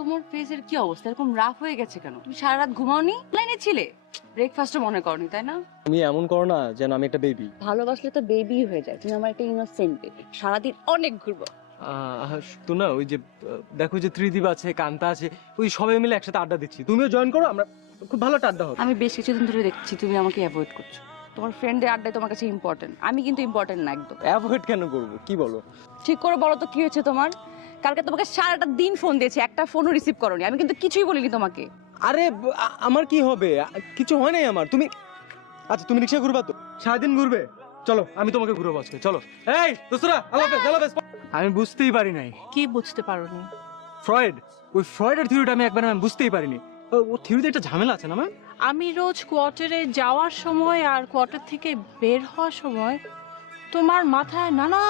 তোমার ফেসের কি অবস্থা? এরকম রাফ হয়ে গেছে কেন? তুমি সারা রাত ঘুমাওনি? লাইনে ছিলে? ব্রেকফাস্টও মনে করনি, তাই না? তুমি এমন করো না যেন আমি একটা বেবি। ভালোবাসলে তো বেবি হয়ে যায়। তুমি আমার একটা ইনোসেন্ট বেবি। সারাদিন অনেক ঘুরবো। তো না ওই যে দেখো যে ত্রিদীপ আছে, কান্তা আছে, ওই সবাই মিলে একসাথে আড্ডা দিচ্ছি, তুমিও জয়েন করো, আমরা খুব ভালো একটা আড্ডা হবে। আমি বেশ কিছুদিন ধরে দেখছি তুমি আমাকে অ্যাভয়েড করছো। তোমার ফ্রেন্ডের আড্ডায় তোমার কাছে ইম্পর্টেন্ট, আমি কিন্তু ইম্পর্টেন্ট না একদম। অ্যাভয়েড কেন করবো, কি বলো? ঠিক করে বলো তো কি হয়েছে তোমার? কালকে তোমাকে সারাটা দিন ফোন দিয়েছি, একটা ফোনও রিসিভ করোনি। আমি কিন্তু কিছুই বলিনি তোমাকে। আরে আমার কি হবে, কিছু হয় নাই আমার। তুমি আচ্ছা তুমি রিক্সা ঘুরবা তো? সারাদিন ঘুরবে? চলো আমি তোমাকে ঘুরবো আজকে, চলো। এই দোস্তরা, আল্লাহ হাফেজ, আল্লাহ হাফেজ। আমি বুঝতেই পারি নাই। কি বুঝতে পারোনি? ফ্রয়েড, ওই ফ্রয়েডের থিওরিটা আমি একবার বুঝতেই পারিনি। ও থিওরিতে একটা ঝামেলা আছে না ম্যাম? আমি রোজ কোয়ার্টারে যাওয়ার সময় আর কোয়ার্টার থেকে বের হওয়ার সময় তোমার মাথায় নানা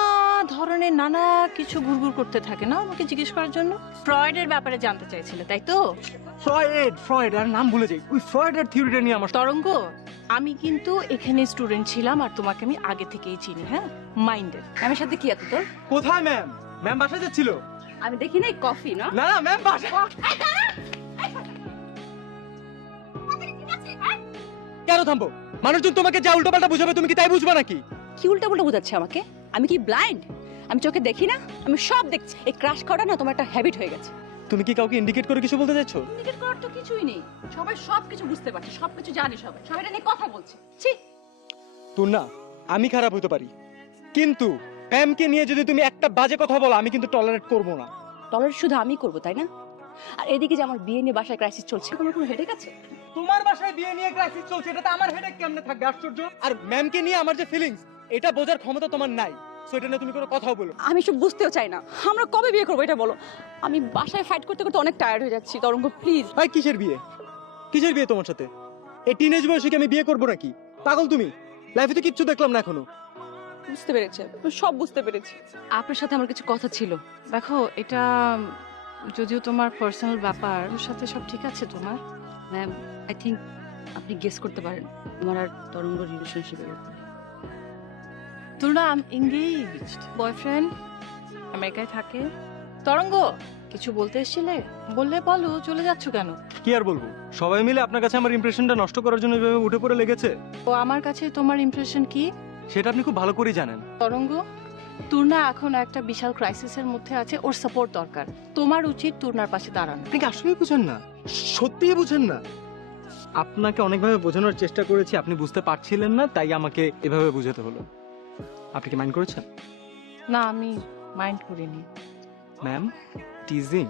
ধরনের নানা কিছু ঘুরঘুর করতে থাকে না আমাকে জিজ্ঞেস করার জন্য? ফ্রয়েডের ব্যাপারে জানতে চাইছিলে তাই তো? ফ্রয়েড আর নাম ভুলে যাই। ওই ফ্রয়েডের থিওরিটা নিয়ে আমার তরঙ্গ, আমি কিন্তু এখানে স্টুডেন্ট ছিলাম আর তোমাকে আমি আগে থেকেই চিনি, হ্যাঁ? মাইন্ডেড। আমার সাথে কি এত তোর? কোথায় ম্যাম? ম্যাম বাসায় যাচ্ছিল? আমি দেখি নাই কফি না? না না ম্যাম বাসায়। কেন থামবো? মানুষজন তোমাকে যা উল্টোপাল্টা বুঝাবে তুমি কি তাই বুঝবা নাকি? কি উল্টাপুল্টা বোঝাচ্ছে আমাকে? আমি কি ব্লাইন্ড? আমি চোখে দেখি না? আমি সব দেখছি। এই ক্রাশ করা না তোমার একটা হ্যাবিট হয়ে গেছে। তুমি কি কাউকে ইন্ডিকেট করে কিছু বলতে চাইছো? ইন্ডিকেট করার তো কিছুই নেই। সবাই সবকিছু বুঝতে পারছে, সবকিছু জানে সবাই। সবাই এটা নিয়ে কথা বলছে। ছি! তুই না, আমি খারাপ হতে পারি, কিন্তু ম্যামকে নিয়ে যদি তুমি একটা বাজে কথা বলো আমি কিন্তু টলারেট করব না। টলারেট শুধু আমি করব, তাই না? আর এদিকে যে আমার বিয়ে নিয়ে বাসায় ক্রাইসিস চলছে, তোমার কোনো হেডেক আছে? তোমার বাসায় বিয়ে নিয়ে ক্রাইসিস চলছে, এটাতে আমার হেডেক কেমনে থাকবে? আশ্চর্য। আর ম্যামকে নিয়ে আমার যে ফিলিংস, এটা বোঝার ক্ষমতা তোমার নাই। সো এটা নিয়ে তুমি কোনো কথাও বলো। আমি সব বুঝতেও চাই না। আমরা কবে বিয়ে করবো এটা বলো। আমি বাসায় ফাইট করতে করতে অনেক টায়ার্ড হয়ে যাচ্ছি। তরঙ্গ প্লিজ। ভাই কিসের বিয়ে? কিসের বিয়ে তোমার সাথে? এই টিনেজ বয়সে কি আমি বিয়ে করবো নাকি? পাগল তুমি? লাইফে তো কিচ্ছু দেখলাম না এখনো। বুঝতে পেরেছে, সব বুঝতে পেরেছি। আপনার সাথে আমার কিছু কথা ছিল। দেখো, এটা যদিও তোমার পার্সোনাল ব্যাপার, ওর সাথে সব ঠিক আছে তোমার? ম্যাম, আই থিঙ্ক আপনি গেস করতে পারেন আমার আর তরঙ্গ রিলেশনশিপের ব্যাপারে। তোমরা এনগেজড, বয়ফ্রেন্ড আমেরিকায় থাকে। তরঙ্গ, কিছু বলতে এসেছিলে? বললে বলো, চলে যাচ্ছ কেন? কি আর বলবো, সবাই মিলে আপনার কাছে আমার ইমপ্রেশনটা নষ্ট করার জন্য এভাবে উঠে পড়ে লেগেছে। ও আমার কাছে তোমার ইমপ্রেশন কি? সেটা আপনি খুব ভালো করেই জানেন। তরঙ্গ, তুর্না এখন একটা বিশাল ক্রাইসিসের মধ্যে আছে, ওর সাপোর্ট দরকার। তোমার উচিত তুর্নার পাশে দাঁড়ানো। আপনি কি আসলেই বুঝেন না? সত্যিই বুঝেন না? আপনাকে অনেকভাবে বোঝানোর চেষ্টা করেছি, আপনি বুঝতে পারছিলেন না, তাই আমাকে এভাবে বুঝাতে হলো। আপনি কি মাইন্ড করেছেন? না, আমি মাইন্ড করিনি। ম্যাম, টিজিং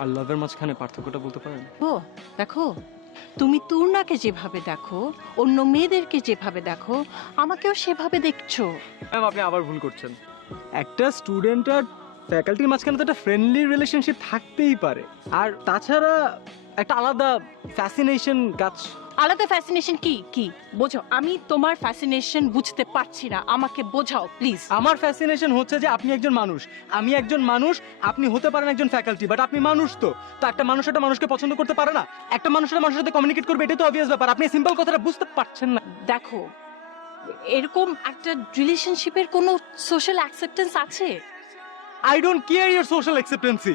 আর লাভের মাঝখানে পার্থক্যটা বলতে পারেন? ও দেখো, তুমি তুর্নাকে যেভাবে দেখো, অন্য মেয়েদেরকে যেভাবে দেখো, আমাকেও সেভাবে দেখছো। ম্যাম আপনি আবার ভুল করছেন। একটা স্টুডেন্ট আর ফ্যাকাল্টির মাঝখানে তো একটা ফ্রেন্ডলি রিলেশনশিপ থাকতেই পারে, আর তাছাড়া একটা আলাদা ফ্যাসিনেশন কাজ। আলাদা ফ্যাসিনেশন কি কি বোঝো? আমি তোমার ফ্যাসিনেশন বুঝতে পারছি না, আমাকে বোঝাও প্লিজ। আমার ফ্যাসিনেশন হচ্ছে যে আপনি একজন মানুষ, আমি একজন মানুষ। আপনি হতে পারেন একজন ফ্যাকাল্টি, বাট আপনি মানুষ। তো একটা মানুষ একটা মানুষকে পছন্দ করতে পারে না, একটা মানুষের মানুষের সাথে কমিউনিকেট করবে, এটাই তো অবভিয়াস ব্যাপার। আপনি সিম্পল কথাটা বুঝতে পারছেন না। দেখো, এরকম একটা রিলেশনশিপের কোনো সোশ্যাল অ্যাকসেপ্টেন্স আছে? I don't care your social acceptancy.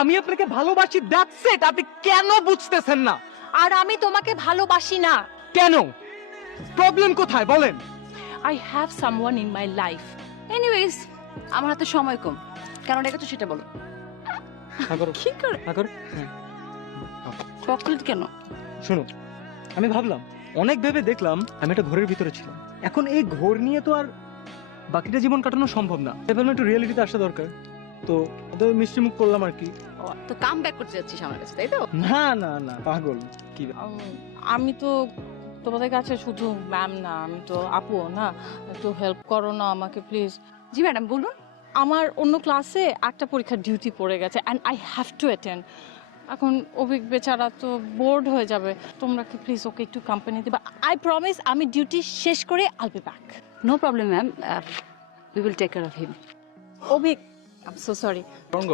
আমি আপনাকে ভালোবাসি, দ্যাটস ইট। আপনি কেন বুঝতেছেন না? আর আমি তোমাকে ভালোবাসি না। কেন? প্রবলেম কোথায় বলেন? I have someone in my life. Anyways, আমার হাতে সময় কম। কেন ডেকেছো সেটা বলো। কি করে? চকলেট কেন? শুনো, আমি ভাবলাম, অনেক ভেবে দেখলাম আমি একটা ঘোরের ভিতরে ছিলাম। এখন এই ঘোর নিয়ে তো আর বাকিটা জীবন কাটানো সম্ভব না। ভাবলাম একটু রিয়েলিটিতে আসা দরকার, তো ওদের মিষ্টি মুখ করলাম আর কি। তো কাম ব্যাক করতে যাচ্ছিস আমার কাছে, তাই তো? না না না পাগল কি। আমি তো তোমাদের কাছে শুধু ম্যাম না, আমি তো আপুও না। একটু হেল্প করো না আমাকে প্লিজ। জি ম্যাডাম, বলুন। আমার অন্য ক্লাসে একটা পরীক্ষার ডিউটি পড়ে গেছে and I have to attend. এখন অভিক বেচারা তো বোর্ড হয়ে যাবে। তোমরা কি প্লিজ ওকে একটু কোম্পানি দিবা? আই প্রমিস আমি ডিউটি শেষ করে I'll be back. No problem ma'am, we will take care of him. Abhik, I am so sorry. রঙ্গ,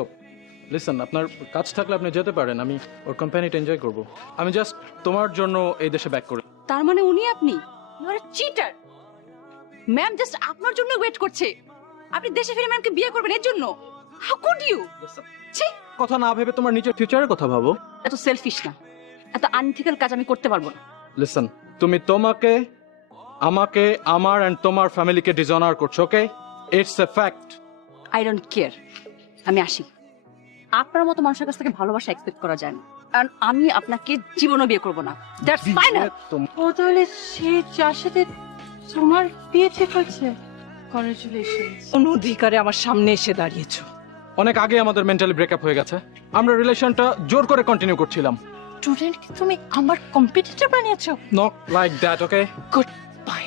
লিসন, আপনার কাজ থাকলে আপনি যেতে পারেন, আমি ওর কোম্পানিটা এনজয় করব। আমি জাস্ট তোমার জন্য এই দেশে ব্যাক করি। তার মানে উনি আপনি? You are cheater. Ma'am just আপনার জন্য ওয়েট করছে। আপনি দেশে ফিরে ম্যামকে বিয়ে করবেন এর জন্য? How could you? ছি, কথা না ভেবে তোমার নিজের ফিউচারের কথা ভাবো। এত সেলফিশ না, এত আনথিক্যাল কাজ আমি করতে পারবো না। লিসন, তুমি তোমাকে, আমাকে, আমার এন্ড তোমার ফ্যামিলিকে ডিসঅনার করছো, okay? It's a fact. I don't care. আমি আসি। আপনার মতো মানুষের কাছ থেকে ভালোবাসা এক্সপেক্ট করা যায় না, কারণ আমি আপনাকে জীবনও বিয়ে করবো না। That's final. ও তাহলে সে যার সাথে তোমার বিয়ে ঠিক হয়েছে, কংগ্রেচুলেশন। কোন অধিকারে আমার সামনে এসে দাঁড়িয়েছো? অনেক আগে আমাদের মেন্টালি ব্রেকআপ হয়ে গেছে। আমরা রিলেশনটা জোর করে কন্টিনিউ করছিলাম। স্টুডেন্টকে তুমি আমার কম্পিটিটর বানিয়েছো? Not like that, okay? Good bye.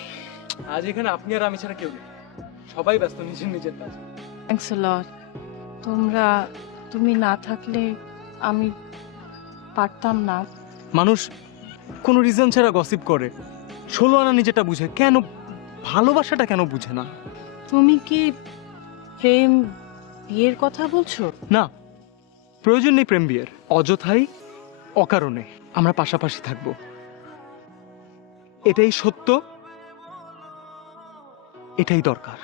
আজ এখানে আপনি আর আমি ছাড়া কেউ নেই, সবাই ব্যস্ত নিজের নিজের কাজে। থ্যাঙ্কস আ লট। তুমি না থাকলে আমি পারতাম না। মানুষ কোনো রিজন ছাড়া গসিপ করে, 16 আনা নিজেটা বুঝে, কেন ভালোবাসাটা কেন বুঝে না? তুমি কি প্রেম বিয়ের কথা বলছো? না, প্রয়োজন নেই প্রেম বিয়ের। অযথাই অকারণে আমরা পাশাপাশি থাকবো, এটাই সত্য, এটাই দরকার।